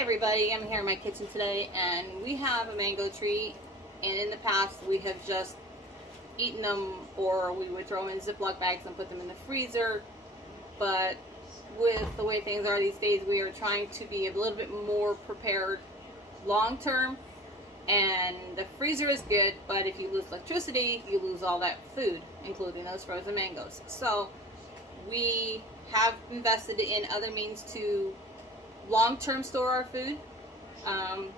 Everybody, I'm here in my kitchen today and we have a mango tree, and in the past we have just eaten them, or we would throw them in Ziploc bags and put them in the freezer. But with the way things are these days, we are trying to be a little bit more prepared long term, and the freezer is good, but if you lose electricity you lose all that food, including those frozen mangoes. So we have invested in other means to long-term store our food. Um,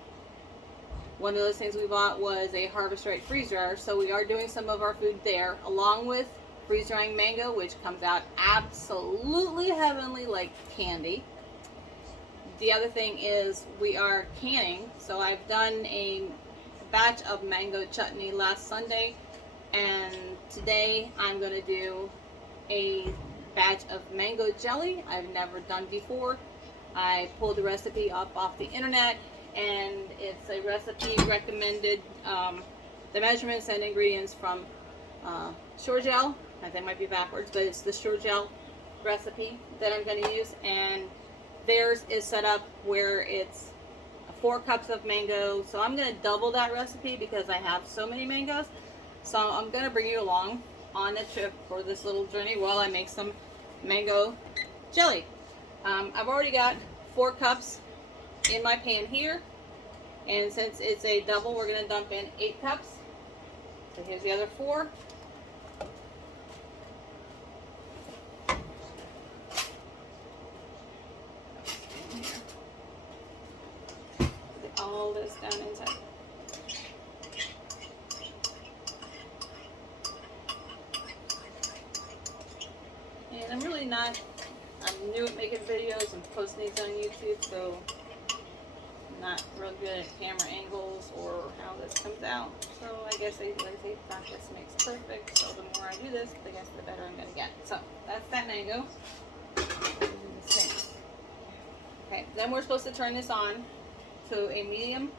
One of those things we bought was a Harvest Right freeze dryer, so we are doing some of our food there, along with freeze drying mango, which comes out absolutely heavenly like candy. The other thing is we are canning, so I've done a batch of mango chutney last Sunday, and today I'm going to do a batch of mango jelly I've never done before. I pulled the recipe up off the internet, and it's a recipe recommended, the measurements and ingredients from Sure-Jell. I think it might be backwards, but it's the Sure-Jell recipe that I'm going to use, and theirs is set up where it's 4 cups of mango. So I'm going to double that recipe because I have so many mangoes. So I'm going to bring you along on a trip for this little journey while I make some mango jelly. I've already got 4 cups in my pan here, and since it's a double, we're going to dump in 8 cups. So here's the other 4. Put all this down inside. And I'm really not, I'm new at making videos and posting these on YouTube, so I'm not real good at camera angles or how this comes out. So I guess they say practice makes perfect, so the more I do this, I guess the better I'm going to get. So that's that mango. Okay, then we're supposed to turn this on to a medium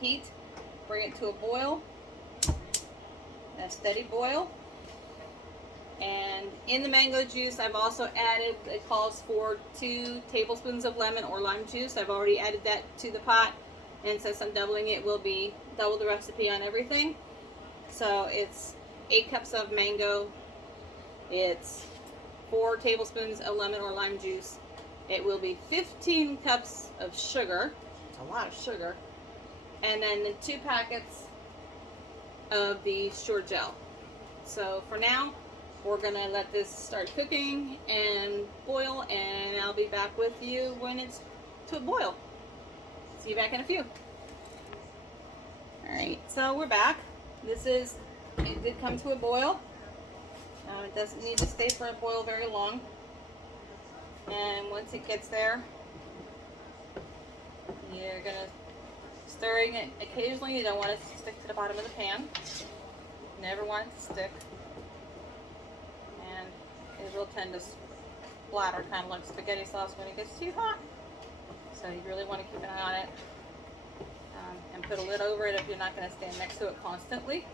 heat, bring it to a boil, a steady boil. And in the mango juice, I've also added, it calls for 2 tablespoons of lemon or lime juice. I've already added that to the pot, and since I'm doubling it, will be double the recipe on everything. So it's 8 cups of mango, it's 4 tablespoons of lemon or lime juice, it will be 15 cups of sugar, it's a lot of sugar, and then the 2 packets of the Sure-Jell. So for now, we're going to let this start cooking and boil, and I'll be back with you when it's to a boil. See you back in a few. Alright, so we're back. It did come to a boil. It doesn't need to stay for a boil very long. And once it gets there, you're going to stirring it occasionally. You don't want it to stick to the bottom of the pan. Never want it to stick. And it will tend to splatter, kind of like spaghetti sauce when it gets too hot. So you really want to keep an eye on it. And put a lid over it if you're not going to stand next to it constantly.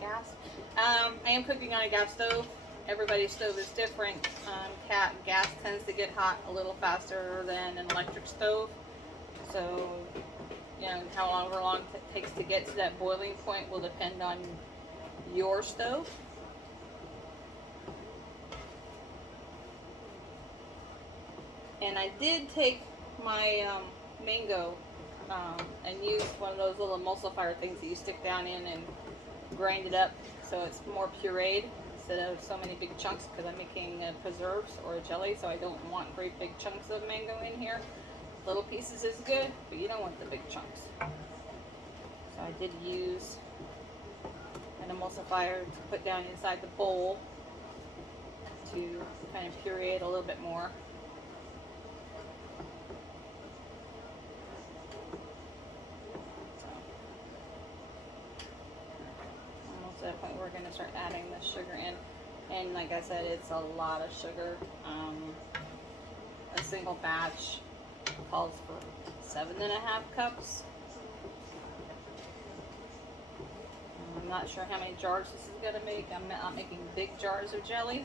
Gas. I am cooking on a gas stove. Everybody's stove is different. Gas tends to get hot a little faster than an electric stove. So, you know, however long it takes to get to that boiling point will depend on your stove. And I did take my mango and use one of those little emulsifier things that you stick down in and grind it up so it's more pureed instead of so many big chunks, because I'm making preserves or a jelly, so I don't want great big chunks of mango in here. Little pieces is good, but you don't want the big chunks. So I did use an emulsifier to put down inside the bowl to kind of puree it a little bit more. At that point, we're going to start adding the sugar in, and like I said, it's a lot of sugar. A single batch calls for 7.5 cups. I'm not sure how many jars this is going to make. I'm not making big jars of jelly.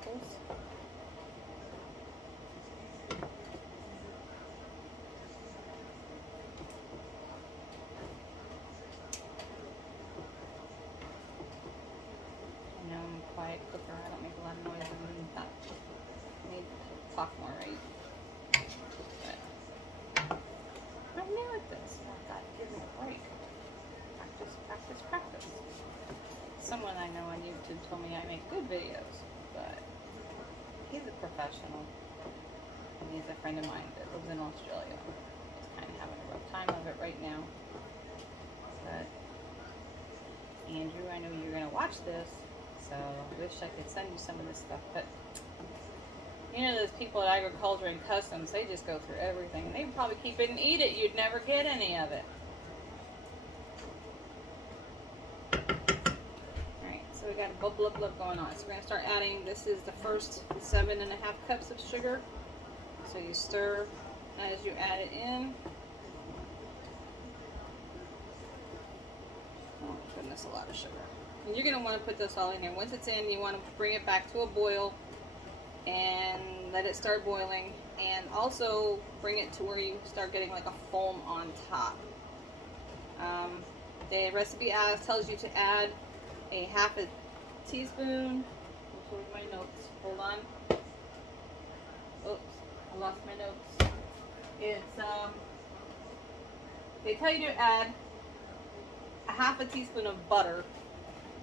bubbles. I know I'm a quiet cooker. I don't make a lot of noise. I need to talk more, right? But I'm new at this. I got to give me a break. Practice, practice, practice. Someone I know on YouTube told me I make good videos, but he's a professional. And he's a friend of mine that lives in Australia. He's kind of having a rough time of it right now. But Andrew, I know you're going to watch this, so I wish I could send you some of this stuff. But you know, those people at Agriculture and Customs, they just go through everything. And they'd probably keep it and eat it. You'd never get any of it. Alright, so we got a bubble going on. So we're going to start adding, this is the first 7.5 cups of sugar. So you stir as you add it in. Oh goodness, a lot of sugar. And you're going to want to put this all in here. Once it's in, you want to bring it back to a boil and let it start boiling, and also bring it to where you start getting like a foam on top. The recipe tells you to add a half a teaspoon. Where's my notes? Hold on. Oops, I lost my notes. It's they tell you to add a half a teaspoon of butter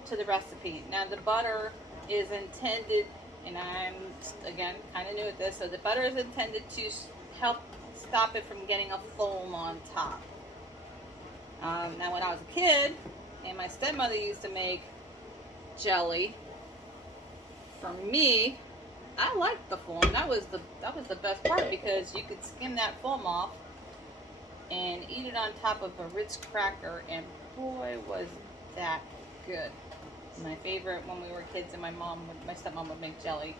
to the recipe. Now the butter is intended, and I'm again kind of new at this, so the butter is intended to help stop it from getting a foam on top. Now when I was a kid and my stepmother used to make jelly for me, I liked the foam. That was the best part, because you could skim that foam off and eat it on top of a Ritz cracker, and boy was that good. My favorite when we were kids and my stepmom would make jelly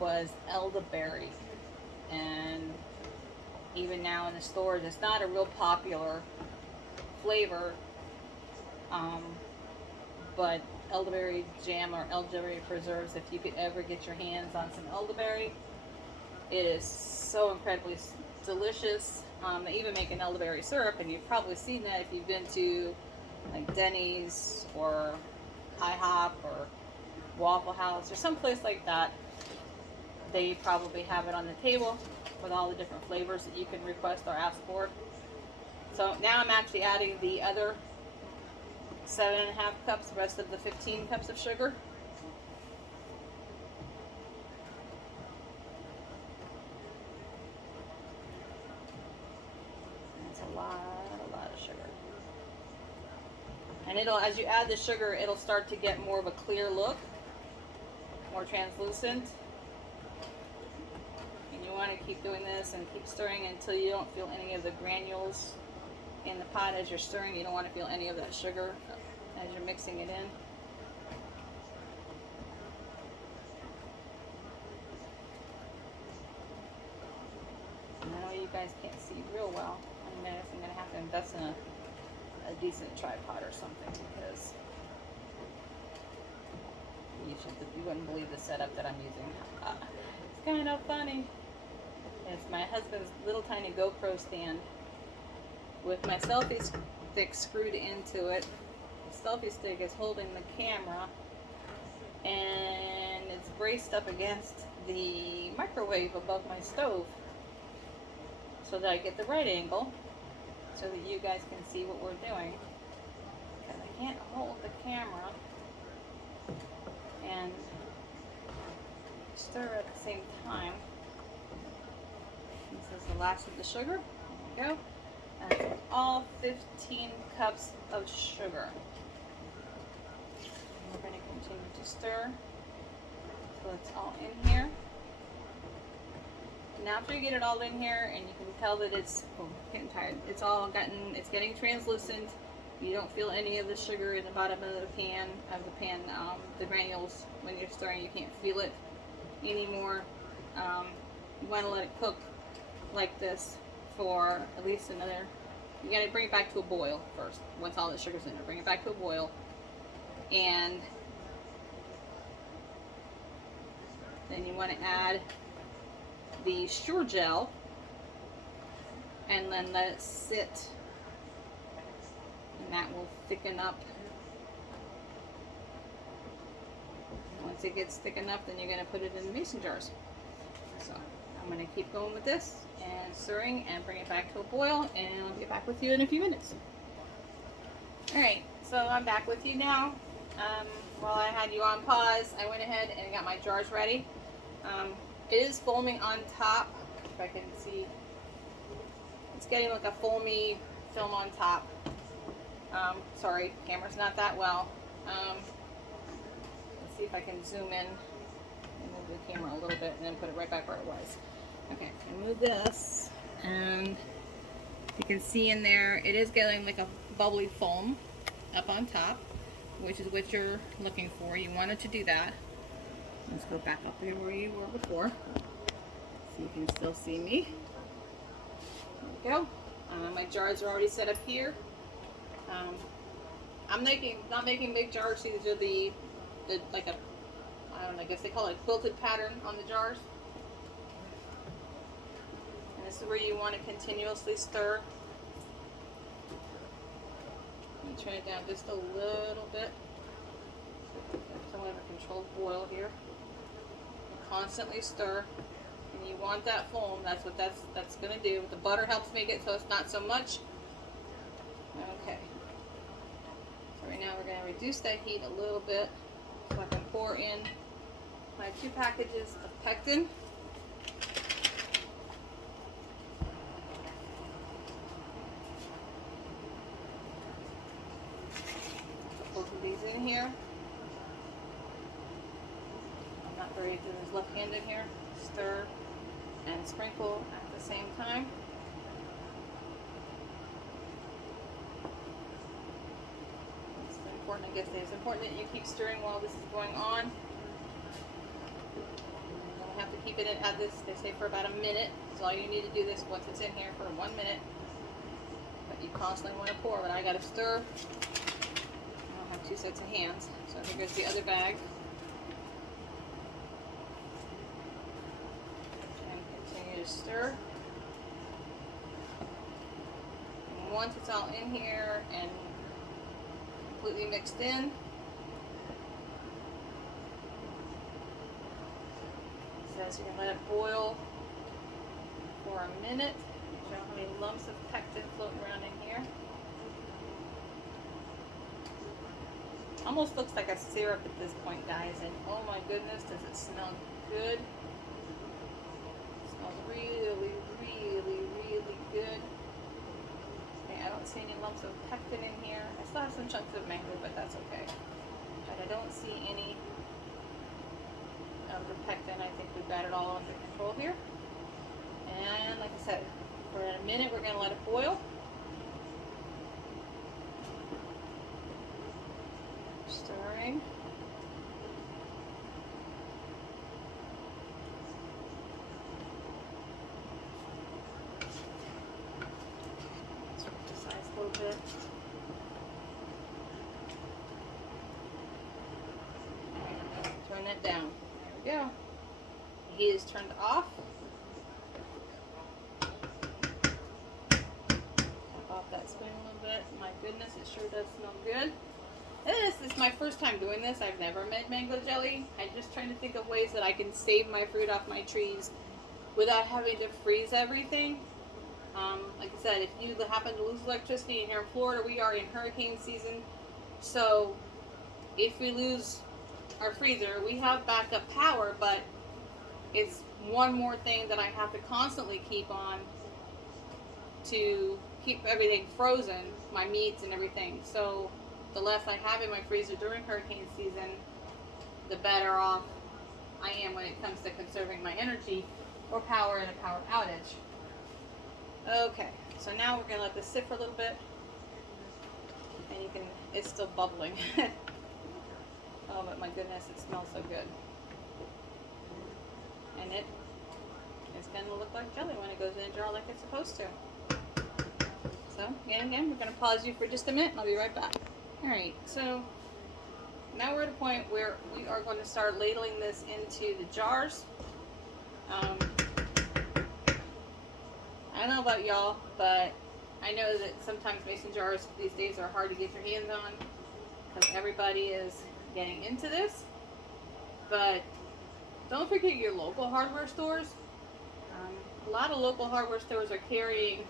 was elderberry. And even now in the stores, it's not a real popular flavor, but elderberry jam or elderberry preserves, if you could ever get your hands on some elderberry, it is so incredibly delicious. They even make an elderberry syrup, and you've probably seen that if you've been to like Denny's or IHOP or Waffle House or someplace like that. They probably have it on the table with all the different flavors that you can request or ask for. So now I'm actually adding the other 7.5 cups, the rest of the 15 cups of sugar. That's a lot of sugar. And it'll, as you add the sugar, it'll start to get more of a clear look, more translucent. And you want to keep doing this and keep stirring until you don't feel any of the granules in the pot as you're stirring. You don't want to feel any of that sugar as you're mixing it in. And I know you guys can't see real well. I'm going to have to invest in a decent tripod or something, because you wouldn't believe the setup that I'm using. It's kind of funny. It's my husband's little tiny GoPro stand with my selfie stick screwed into it. The selfie stick is holding the camera, and it's braced up against the microwave above my stove so that I get the right angle, so that you guys can see what we're doing. Because I can't hold the camera and stir at the same time. This is the last of the sugar. There we go. That's all 15 cups of sugar. And we're going to continue to stir so it's all in here. And after you get it all in here, and you can tell that it's getting tired, it's getting translucent. You don't feel any of the sugar in the bottom of the pan, the granules when you're stirring. You can't feel it anymore. You want to let it cook like this for at least another, you got to bring it back to a boil first. Once all the sugar's in there, bring it back to a boil, and Then you want to add the Sure Gel and then let it sit, and that will thicken up. Once it gets thick enough, then you're going to put it in the mason jars. So I'm going to keep going with this and stirring and bring it back to a boil, and I'll get back with you in a few minutes. Alright, so I'm back with you now. While I had you on pause, I went ahead and got my jars ready. It is foaming on top, if I can see. It's getting like a foamy film on top. Sorry, camera's not that well. Let's see if I can zoom in and move the camera a little bit and then put it right back where it was. Okay, I move this, and you can see in there, it is getting like a bubbly foam up on top, which is what you're looking for. You wanted to do that. Let's go back up there where you were before, so you can still see me. There we go. My jars are already set up here. I'm not making big jars. These are the like a, I don't know, I guess they call it a quilted pattern on the jars. And this is where you want to continuously stir. Let me turn it down just a little bit. So I have a controlled boil here. And constantly stir. And you want that foam. That's what that's going to do. The butter helps make it so it's not so much. Okay. So right now we're going to reduce that heat a little bit so I can pour in my 2 packages of pectin. Both of these in here. I'm not very good as left-handed here. Stir and sprinkle at the same time. It's important, I guess it's important that you keep stirring while this is going on. You don't have to keep it at this, they say, for about a minute. So all you need to do this once it's in here for 1 minute. But you constantly want to pour, but I gotta stir. I don't have 2 sets of hands. So here goes the other bag. Stir. And once it's all in here and completely mixed in, it says you can let it boil for a minute. You don't have any lumps of pectin floating around in here. Almost looks like a syrup at this point, guys, and oh my goodness, does it smell good. Really, really, really good. Okay, I don't see any lumps of pectin in here. I still have some chunks of mango, but that's okay. But I don't see any of the pectin. I think we've got it all under control here. And like I said, for a minute we're going to let it boil. Stirring. Bit. Turn it down. There we go. The heat is turned off. Tap off that spoon a little bit. My goodness, it sure does smell good. This is my first time doing this. I've never made mango jelly. I'm just trying to think of ways that I can save my fruit off my trees without having to freeze everything. Like I said, if you happen to lose electricity here in Florida, we are in hurricane season. So if we lose our freezer, we have backup power, but it's one more thing that I have to constantly keep on to keep everything frozen, my meats and everything. So the less I have in my freezer during hurricane season, the better off I am when it comes to conserving my energy or power in a power outage. Okay, so now we're going to let this sit for a little bit, and you can, it's still bubbling. Oh, but my goodness, it smells so good. And it is going to look like jelly when it goes in a jar like it's supposed to. So, again, we're going to pause you for just a minute, and I'll be right back. Alright, so now we're at a point where we are going to start ladling this into the jars. I don't know about y'all, but I know that sometimes mason jars these days are hard to get your hands on because everybody is getting into this. But don't forget your local hardware stores. A lot of local hardware stores are carrying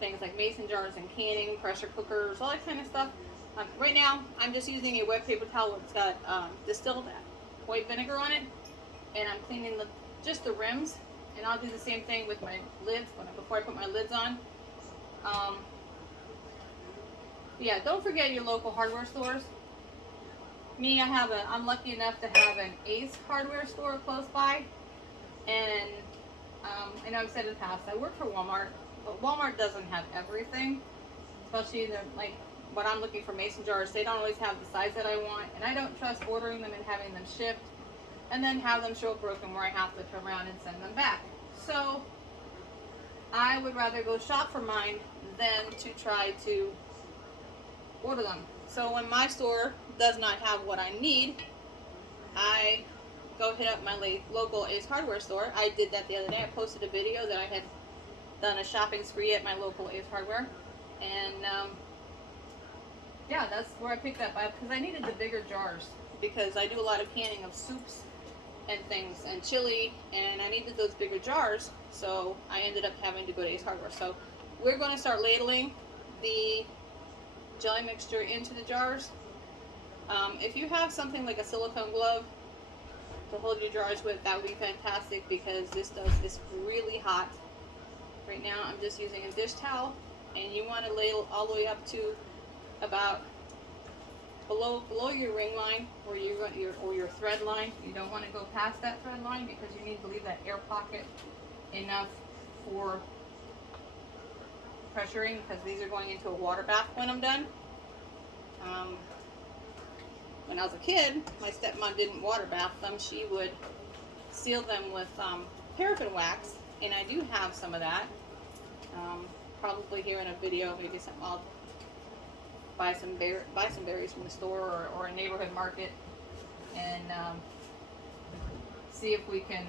things like mason jars and canning, pressure cookers, all that kind of stuff. Right now, I'm just using a wet paper towel that's got distilled white vinegar on it, and I'm cleaning just the rims. And I'll do the same thing with my lids before I put my lids on. Yeah, don't forget your local hardware stores. Me, I'm lucky enough to have an Ace hardware store close by, and I know I've said in the past I work for Walmart, but Walmart doesn't have everything, especially like what I'm looking for mason jars. They don't always have the size that I want, and I don't trust ordering them and having them shipped and then have them show up broken where I have to turn around and send them back. So I would rather go shop for mine than to try to order them. So when my store does not have what I need, I go hit up my local Ace Hardware store. I did that the other day. I posted a video that I had done a shopping spree at my local Ace Hardware, and yeah, that's where I picked up because I needed the bigger jars because I do a lot of canning of soups and things and chili, and I needed those bigger jars, so I ended up having to go to Ace Hardware. So we're going to start ladling the jelly mixture into the jars. If you have something like a silicone glove to hold your jars with, that would be fantastic because this really hot. Right now I'm just using a dish towel, and you want to ladle all the way up to about below your ring line or your thread line. You don't want to go past that thread line because you need to leave that air pocket enough for pressuring, because these are going into a water bath when I'm done. When I was a kid, my stepmom didn't water bath them. She would seal them with paraffin wax, and I do have some of that. Probably here in a video, maybe I'll buy some berries from the store or a neighborhood market, and see if we can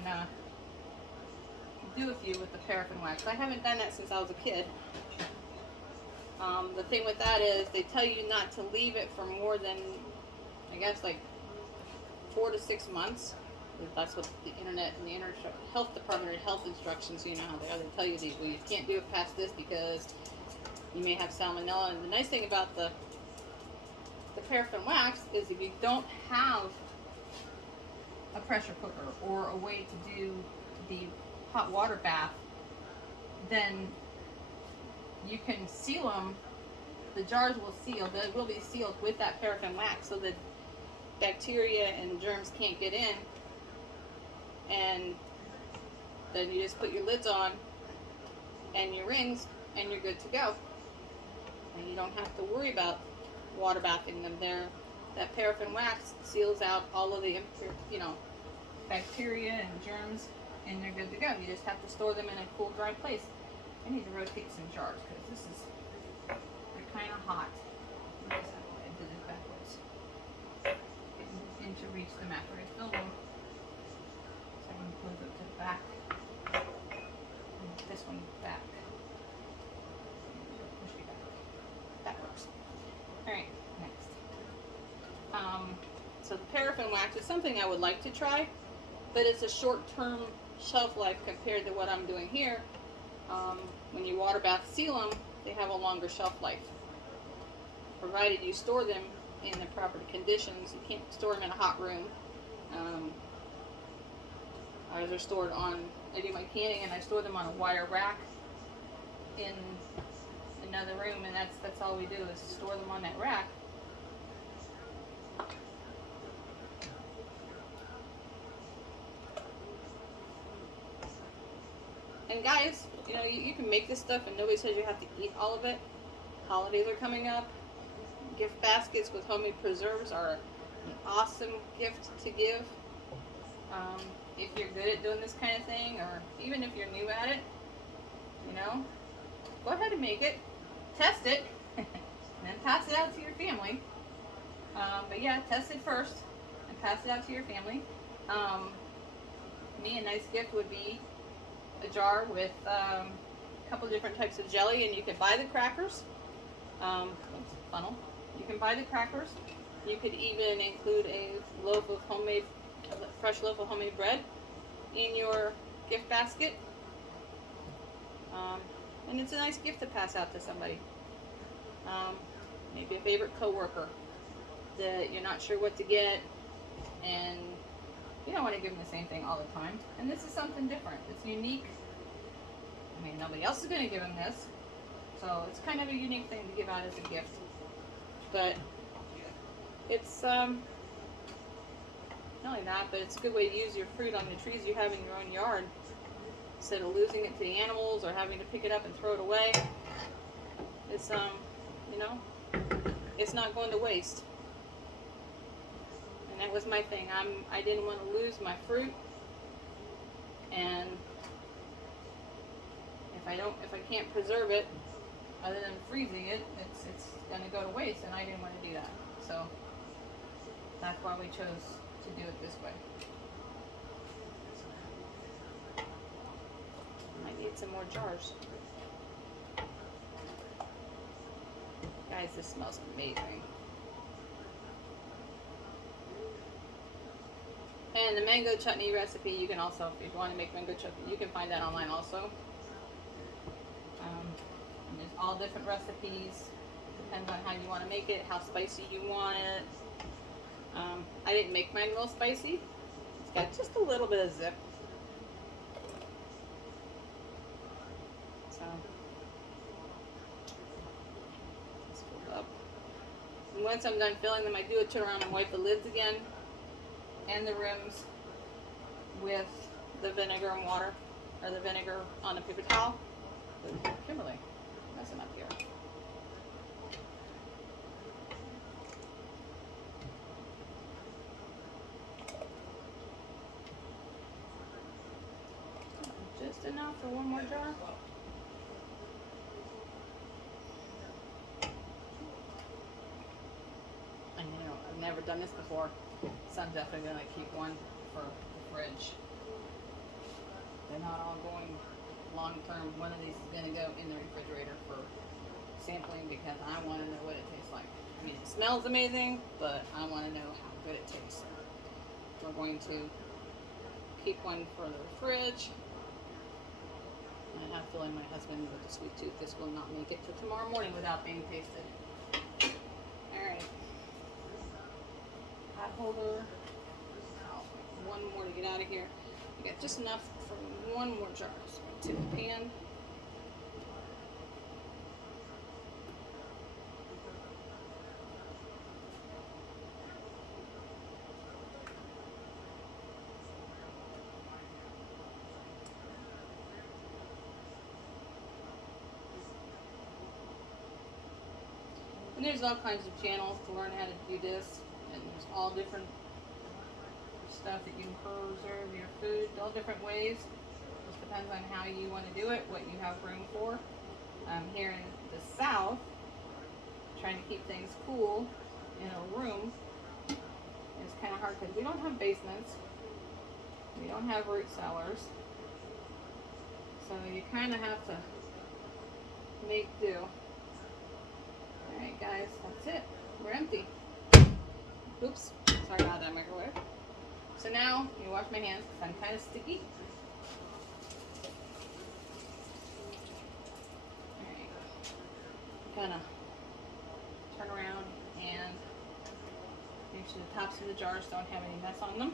do a few with the paraffin wax. I haven't done that since I was a kid. The thing with that is they tell you not to leave it for more than, I guess, like 4 to 6 months. That's what the internet and the health department and health instructions, you know how they are. They tell you these, well, you can't do it past this because you may have salmonella. And the nice thing about the paraffin wax is if you don't have a pressure cooker or a way to do the hot water bath, then you can seal them. The jars will seal. They will be sealed with that paraffin wax so that bacteria and germs can't get in. And then you just put your lids on and your rings, and you're good to go. And you don't have to worry about water bathing them. That paraffin wax seals out all of the bacteria and germs, and they're good to go. You just have to store them in a cool, dry place. I need to rotate some jars because they're kind of hot. I did it backwards. And to reach them after I fill them. So I'm going to move it to the back. And this one back. Push it back. That works. Alright, next. So the paraffin wax is something I would like to try, but it's a short-term shelf life compared to what I'm doing here. When you water bath seal them, they have a longer shelf life, provided you store them in the proper conditions. You can't store them in a hot room. Ours are stored on, I do my canning and I store them on a wire rack in another room, and that's all we do is store them on that rack. And guys, you can make this stuff and nobody says you have to eat all of it. Holidays are coming up. Gift baskets with homemade preserves are an awesome gift to give. If you're good at doing this kind of thing, or even if you're new at it, go ahead and make it, test it, and then pass it out to your family. But yeah, test it first and pass it out to your family. Me, a nice gift would be a jar with a couple different types of jelly, and you can buy the crackers. Oops, funnel. You can buy the crackers. You could even include a loaf of homemade, a fresh loaf of homemade bread in your gift basket. And it's a nice gift to pass out to somebody. Maybe a favorite coworker that you're not sure what to get, and you don't want to give them the same thing all the time. And this is something different. It's unique. I mean, nobody else is going to give them this, so it's kind of a unique thing to give out as a gift. But it's not only that, but it's a good way to use your fruit on the trees you have in your own yard instead of losing it to the animals or having to pick it up and throw it away. It's you know, it's not going to waste. And that was my thing. I didn't want to lose my fruit, and if I can't preserve it other than freezing it, it's gonna go to waste, and I didn't want to do that. So that's why we chose to do it this way. I need some more jars. Guys, this smells amazing. And the mango chutney recipe, you can also, if you want to make mango chutney, you can find that online also. And there's all different recipes. Depends on how you want to make it, how spicy you want it. I didn't make mine real spicy. It's got just a little bit of zip. So, let's fill it up. And once I'm done filling them, I do a turn around and wipe the lids again and the rims with the vinegar and water, or the vinegar on a paper towel. Kimberly, messing up here. Just enough for one more jar. And you know, I've never done this before, so I'm definitely gonna keep one for the fridge. They're not all going long term. One of these is gonna go in the refrigerator for sampling because I want to know what it tastes like. I mean, it smells amazing, but I want to know how good it tastes. We're going to keep one for the fridge. I have a feeling my husband with the sweet tooth, this will not make it to tomorrow morning without being tasted. Alright. Pot holder. Oh, one more to get out of here. I got just enough for one more jar. So I'm going to tip the pan. And there's all kinds of channels to learn how to do this, and there's all different stuff that you can preserve your food, all different ways. Just depends on how you want to do it, what you have room for. Here in the South, trying to keep things cool in a room is kind of hard because we don't have basements, we don't have root cellars, so you kind of have to make do. Alright guys, that's it. We're empty. Oops, sorry about that microwave. So now, you wash my hands because I'm kind of sticky. Alright. Kind of turn around and make sure the tops of the jars don't have any mess on them.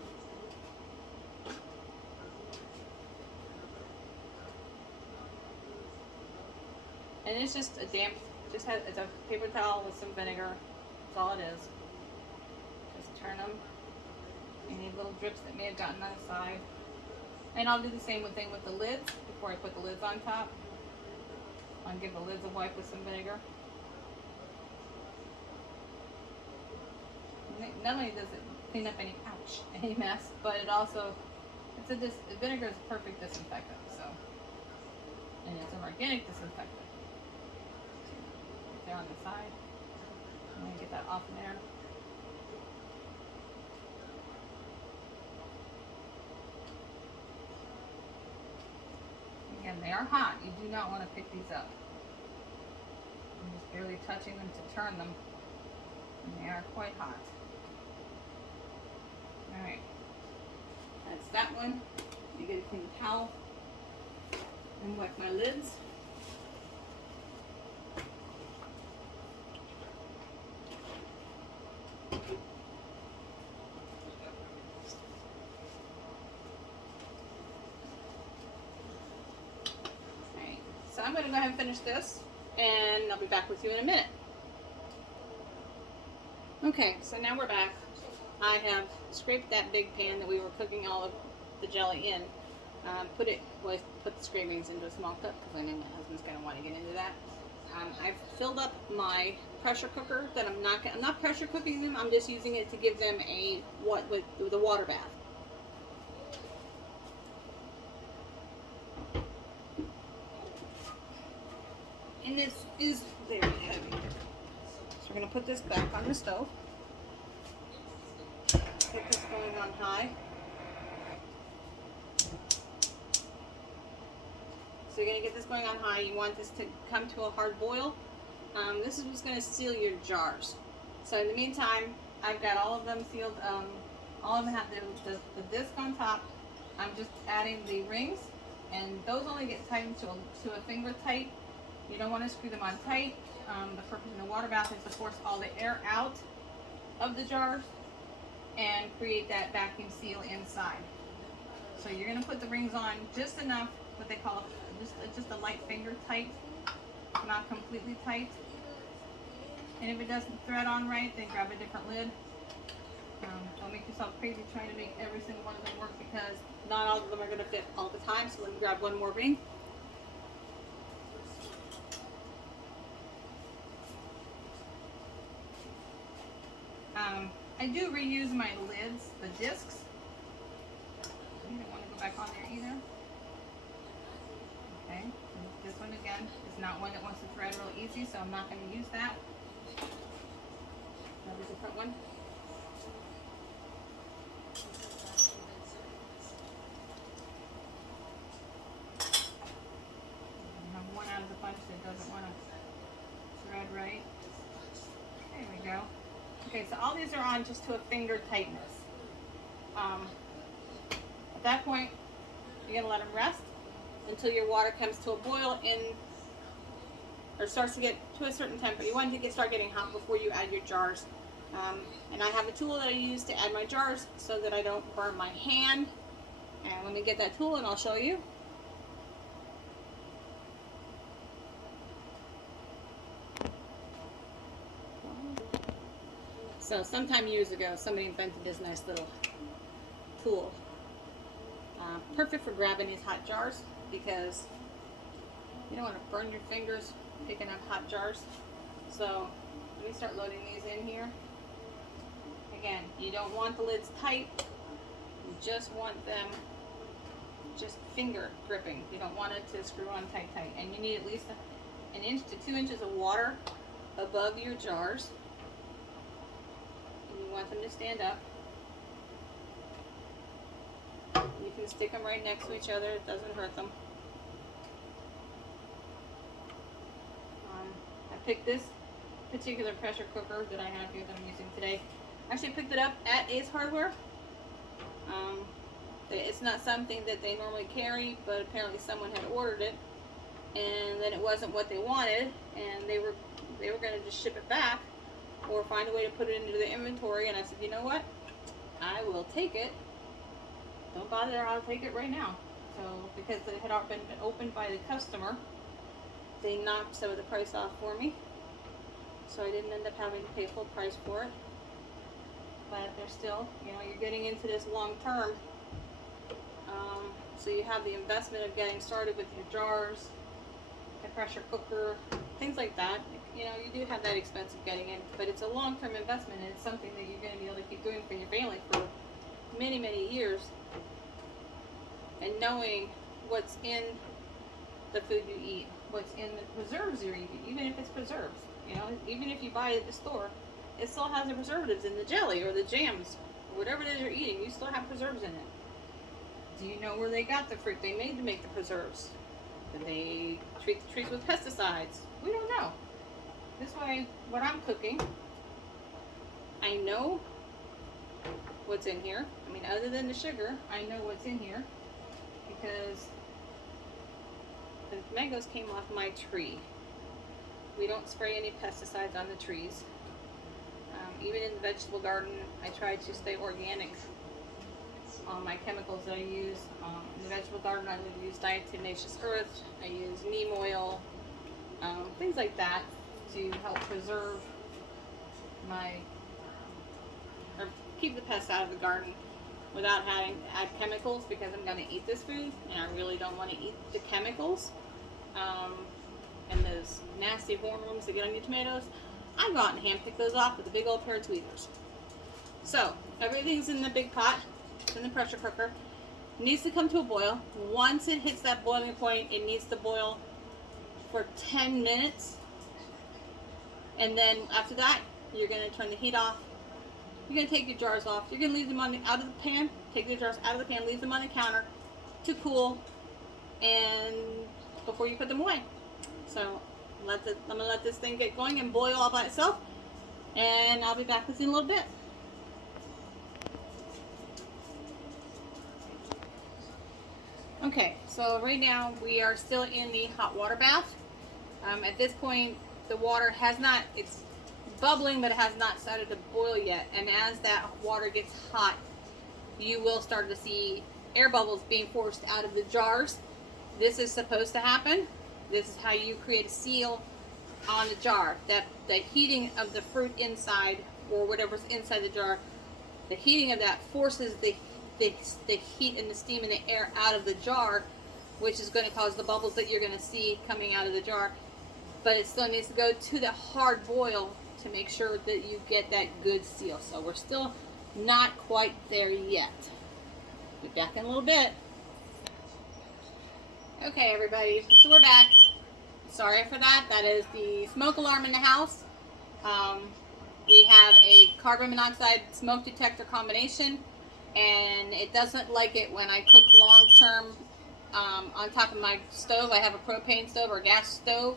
And it's just a damp, it's a paper towel with some vinegar. That's all it is. Just turn them. Any little drips that may have gotten on the side. And I'll do the same thing with the lids before I put the lids on top. I'll give the lids a wipe with some vinegar. Not only does it clean up any mess, but it also, vinegar is a perfect disinfectant, so. And it's an organic disinfectant. There on the side. I'm gonna get that off in there. And they are hot. You do not want to pick these up. I'm just barely touching them to turn them. And they are quite hot. Alright. That's that one. You get a clean towel and wipe my lids. So I'm going to go ahead and finish this, and I'll be back with you in a minute. Okay, so now we're back. I have scraped that big pan that we were cooking all of the jelly in. Put the scrapings into a small cup because I know my husband's going to want to get into that. I've filled up my pressure cooker. That I'm not pressure cooking them. I'm just using it to give them a with the water bath. And this is very heavy. So we're going to put this back on the stove. Get this going on high. So you're going to get this going on high. You want this to come to a hard boil. This is what's going to seal your jars. So in the meantime, I've got all of them sealed. All of them have the disc on top. I'm just adding the rings, and those only get tightened to a finger tight. You don't want to screw them on tight. The purpose of the water bath is to force all the air out of the jars and create that vacuum seal inside. So you're going to put the rings on just enough, what they call just a light finger tight, not completely tight. And if it doesn't thread on right, then grab a different lid. Don't make yourself crazy trying to make every single one of them work, because not all of them are going to fit all the time. So let me grab one more ring. I do reuse my lids, the discs. You don't want to go back on there either. Okay, and this one again is not one that wants to thread real easy, so I'm not going to use that. Another different one. I have one out of the bunch that doesn't want to thread right. There we go. Okay, so all these are on just to a finger tightness. At that point, you're going to let them rest until your water comes to a boil or starts to get to a certain temperature. You want it to start getting hot before you add your jars. And I have a tool that I use to add my jars so that I don't burn my hand. And let me get that tool and I'll show you. So sometime years ago, somebody invented this nice little tool. Perfect for grabbing these hot jars, because you don't want to burn your fingers picking up hot jars. So let me start loading these in here. Again, you don't want the lids tight. You just want them just finger gripping. You don't want it to screw on tight. And you need at least 1 inch to 2 inches of water above your jars. You want them to stand up. You can stick them right next to each other. It doesn't hurt them. I picked this particular pressure cooker that I have here that I'm using today. Actually picked it up at Ace Hardware. It's not something that they normally carry, but apparently someone had ordered it, and then it wasn't what they wanted, and they were going to just ship it back or find a way to put it into the inventory. And I said, you know what? I will take it. Don't bother, I'll take it right now. So because it had already been opened by the customer, they knocked some of the price off for me. So I didn't end up having to pay full price for it. But they're still, you're getting into this long term. So you have the investment of getting started with your jars, the pressure cooker, things like that. You do have that expense of getting in, but it's a long-term investment, and it's something that you're going to be able to keep doing for your family for many, many years. And knowing what's in the food you eat, what's in the preserves you're eating, even if it's preserves. Even if you buy it at the store, it still has the preservatives in the jelly or the jams, or whatever it is you're eating. You still have preserves in it. Do you know where they got the fruit they made to make the preserves? Do they treat the trees with pesticides? We don't know. This way, what I'm cooking, I know what's in here. I mean, other than the sugar, I know what's in here because the mangoes came off my tree. We don't spray any pesticides on the trees. Even in the vegetable garden, I try to stay organic on my chemicals that I use. In the vegetable garden, I would use diatomaceous earth, I use neem oil, things like that to help preserve or keep the pests out of the garden without having to add chemicals, because I'm going to eat this food and I really don't want to eat the chemicals and those nasty hormones that get on your tomatoes. I go out and hand pick those off with a big old pair of tweezers. So everything's in the big pot, it's in the pressure cooker. It needs to come to a boil. Once it hits that boiling point, it needs to boil for 10 minutes. And then after that, you're going to turn the heat off. You're going to take your jars off. You're going to leave them out of the pan. Take the jars out of the pan, leave them on the counter to cool, and before you put them away. So I'm going to let this thing get going and boil all by itself, and I'll be back with you in a little bit. Okay, so right now we are still in the hot water bath. At this point, the water it's bubbling, but it has not started to boil yet. And as that water gets hot, you will start to see air bubbles being forced out of the jars. This is supposed to happen. This is how you create a seal on the jar. That the heating of the fruit inside, or whatever's inside the jar, the heating of that forces the heat and the steam and the air out of the jar, which is going to cause the bubbles that you're going to see coming out of the jar. But it still needs to go to the hard boil to make sure that you get that good seal. So we're still not quite there yet. Be back in a little bit. Okay, everybody, so we're back. Sorry for that. That is the smoke alarm in the house. We have a carbon monoxide smoke detector combination, and it doesn't like it when I cook long term on top of my stove. I have a propane stove or gas stove,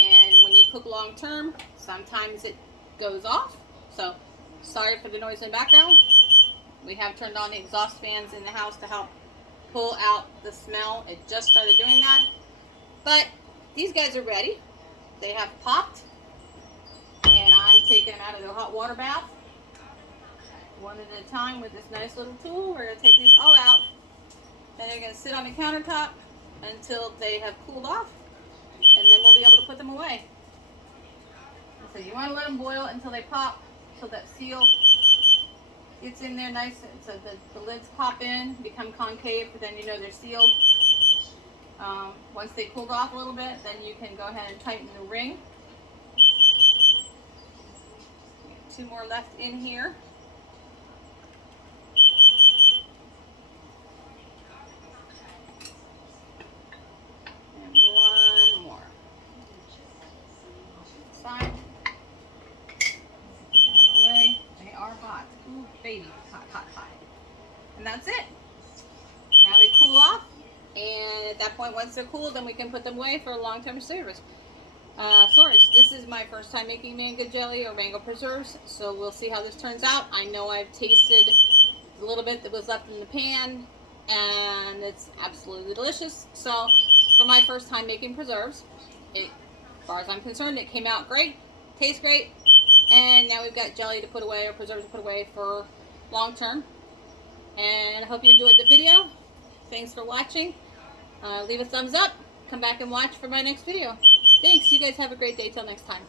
and when you cook long term, sometimes it goes off. So sorry for the noise in the background. We have turned on the exhaust fans in the house to help pull out the smell. It just started doing that, but these guys are ready. They have popped, and I'm taking them out of the hot water bath one at a time with this nice little tool. We're going to take these all out, and they're going to sit on the countertop until they have cooled off, and then we'll be able to put them away. So you want to let them boil until they pop, so that seal gets in there nice, so the lids pop in, become concave, but then you know they're sealed. Once they cooled off a little bit, then you can go ahead and tighten the ring. Two more left in here. And one more. Side. Away. They are hot. Ooh, baby. Hot, hot, hot. And that's it. Now they cool off. And at that point, once they're cool, then we can put them away for long-term storage. This is my first time making mango jelly or mango preserves, so we'll see how this turns out. I know I've tasted a little bit that was left in the pan, and it's absolutely delicious. So for my first time making preserves, as far as I'm concerned, it came out great, tastes great, and now we've got jelly to put away or preserves to put away for long-term. And I hope you enjoyed the video. Thanks for watching. Leave a thumbs up. Come back and watch for my next video. Thanks. You guys have a great day. Till next time.